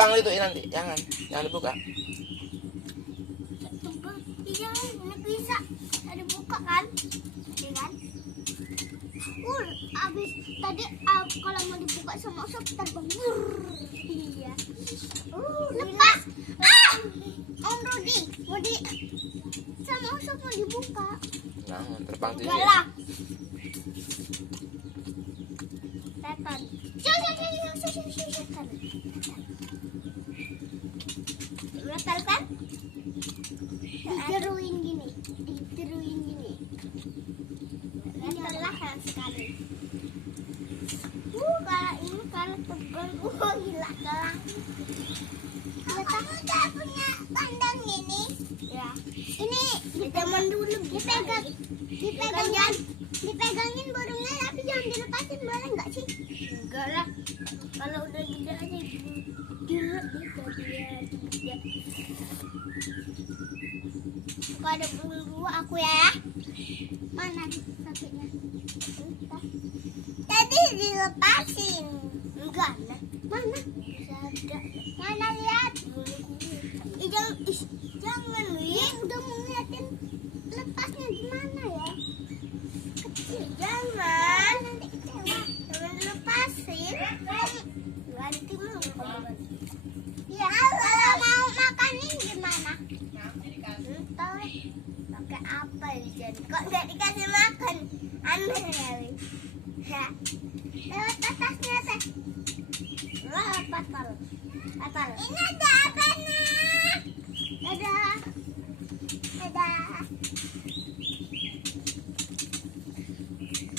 terbang itu nanti. Jangan dibuka. Iya, ini bisa. Ada buka kan? Iya kan? Abis tadi kalau mau dibuka sama Usop terbang. Iya. Lepas. Om Rudi, sama Usop mau dibuka. Nah, terbang tuh. Enggak lah. Setan. Setan. Metal kan? Diteruin gini. Metal kan sekali. Kalau ini kalau terbang, gila kelang. Kamu udah punya kandang ini? Ya. Ini ditemen dulu. Dipegangin burungnya tapi jangan dilepasin, boleh nggak sih? Enggak lah. Kalau udah gede aja dia. Kalau ada burung dua aku ya. Mana satunya? Tadi dilepasin. Enggak lah. Mana? Ada. Mana lihat? Jangan lihat. Udah mau ngeliatin lepasnya gimana ya? Kecil. Jangan. Nanti kecewa. Jangan dilepasin. Ganti mau. Ya, kalau mau makanin gimana? Tahu pakai apa ya? Kok nggak dikasih makan? Aneh ya. Lewat atasnya teh. Lewat patal. Ini ada apa nih?